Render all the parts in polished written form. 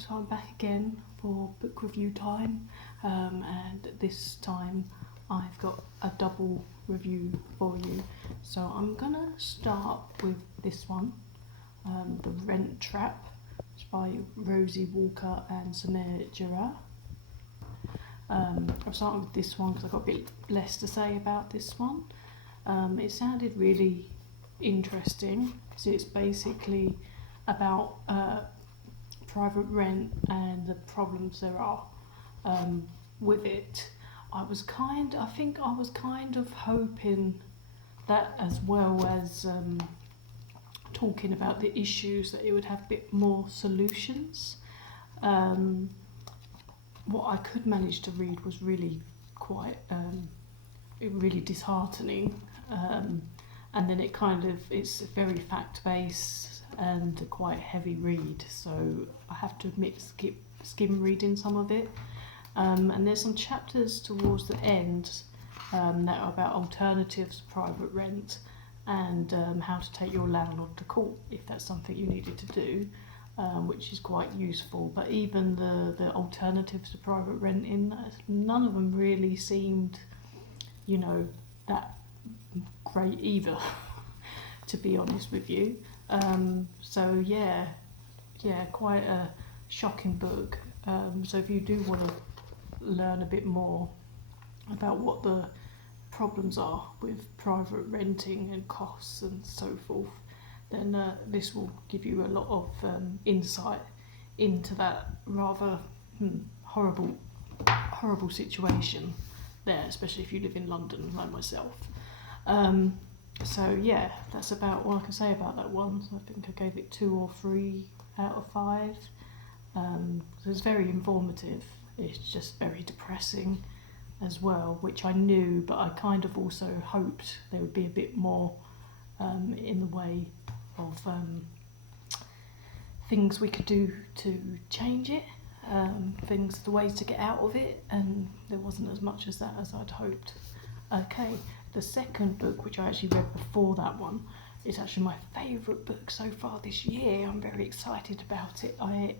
so I'm back again for book review time, and this time I've got a double review for you. So I'm gonna start with this one, The Rent Trap. It's by Rosie Walker and Samir Jarrah. I'll start with this one because I've got a bit less to say about this one. It sounded really interesting. So it's basically about private rent and the problems there are with it. I think I was kind of hoping that, as well as talking about the issues, that it would have a bit more solutions. What I could manage to read was really quite really disheartening, and then it's very fact-based and a quite heavy read, so I have to admit skim reading some of it, and there's some chapters towards the end that are about alternatives to private rent and how to take your landlord to court if that's something you needed to do, which is quite useful. But even the alternatives to private renting, none of them really seemed, that great either, to be honest with you. So yeah, quite a shocking book. So if you do want to learn a bit more about what the problems are with private renting and costs and so forth, then this will give you a lot of insight into that rather horrible situation there, especially if you live in London like myself. So yeah, that's about all I can say about that one. So I think I gave it 2 or 3 out of 5. So it's very informative. It's just very depressing as well, which I knew, but I kind of also hoped there would be a bit more in the way of things we could do to change it, the ways to get out of it, and there wasn't as much as that as I'd hoped. Okay, the second book, which I actually read before that one, is actually my favourite book so far this year. I'm very excited about it. I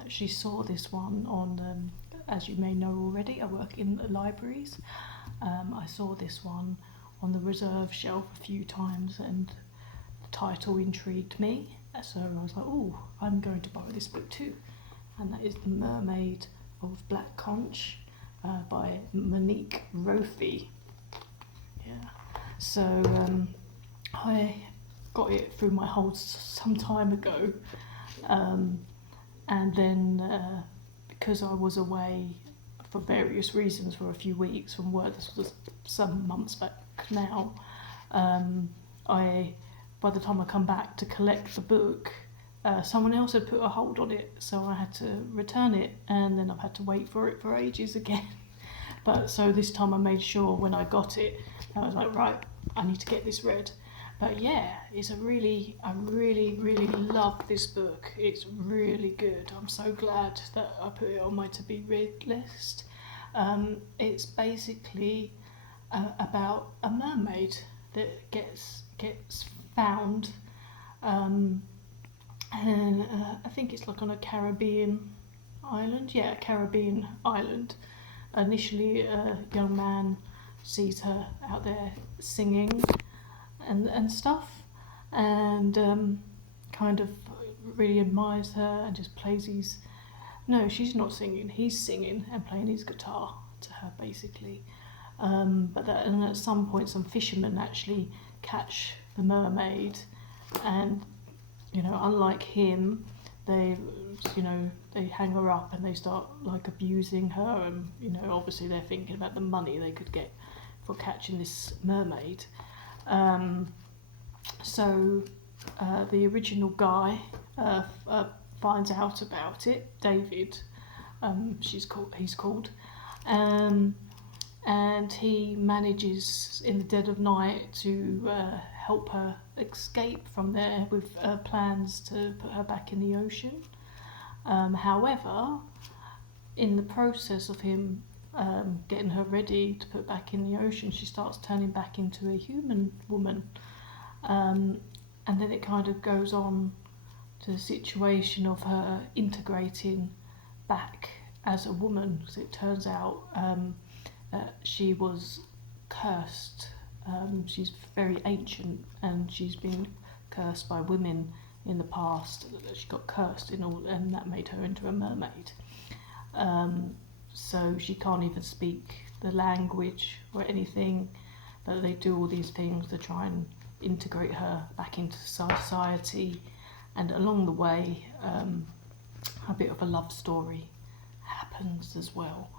actually saw this one on, as you may know already, I work in the libraries. I saw this one on the reserve shelf a few times, and the title intrigued me. So I was like, oh, I'm going to borrow this book too. And that is The Mermaid of Black Conch by Monique Rofi. Yeah. So I got it through my holds some time ago, and then because I was away for various reasons for a few weeks from work, this was some months back now, by the time I come back to collect the book, someone else had put a hold on it, so I had to return it, and then I've had to wait for it for ages again. But so this time I made sure when I got it, I was like, right, I need to get this read. But yeah, I really love this book. It's really good. I'm so glad that I put it on my to be read list. It's basically about a mermaid that gets found, and I think it's like on a Caribbean island. Yeah, Caribbean island. Initially, a young man sees her out there singing and stuff, and kind of really admires her and just plays his... No, she's not singing. He's singing and playing his guitar to her, basically. And at some point, some fishermen actually catch the mermaid, and unlike him, they hang her up and they start like abusing her, and obviously they're thinking about the money they could get for catching this mermaid. So the original guy finds out about it, David, he's called, and he manages in the dead of night to help her escape from there with plans to put her back in the ocean. However, in the process of him getting her ready to put back in the ocean, she starts turning back into a human woman, and then it kind of goes on to the situation of her integrating back as a woman, because it turns out she was cursed. She's very ancient, and she's been cursed by women in the past. She got cursed and that made her into a mermaid. So she can't even speak the language or anything, but they do all these things to try and integrate her back into society. And along the way, a bit of a love story happens as well.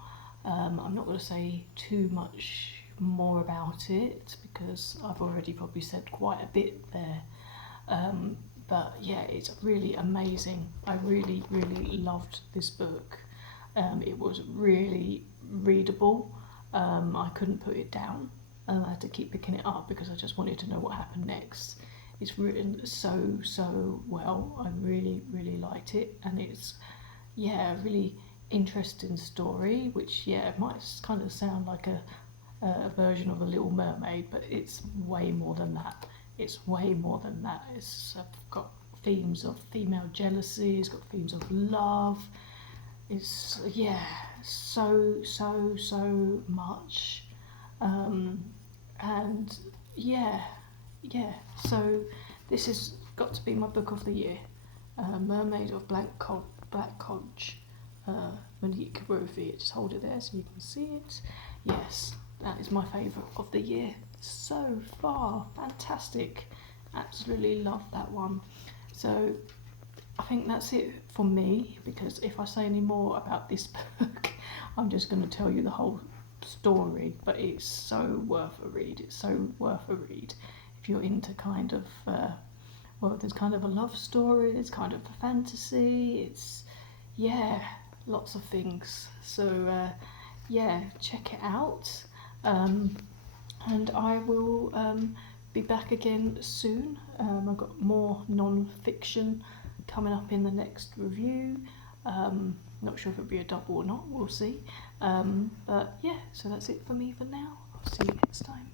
I'm not going to say too much more about it because I've already probably said quite a bit there. But yeah, it's really amazing. I really, really loved this book. It was really readable. I couldn't put it down. I had to keep picking it up because I just wanted to know what happened next. It's written so well. I really, really liked it, and it's a really interesting story, which it might kind of sound like a version of a Little Mermaid, but it's way more than that. It's way more than that. It's got themes of female jealousy, it's got themes of love. It's so much. And so this has got to be my book of the year. Mermaid of Black Conch, Monique Rofi. Just hold it there so you can see it. Yes, that is my favourite of the year so far. Fantastic. Absolutely love that one. So I think that's it for me, because if I say any more about this book, I'm just going to tell you the whole story, but it's so worth a read. It's so worth a read if you're into kind of there's kind of a love story, there's kind of a fantasy, it's lots of things. So check it out, and I will be back again soon. I've got more non-fiction coming up in the next review. Not sure if it'll be a double or not, we'll see. But yeah, so that's it for me for now. I'll see you next time.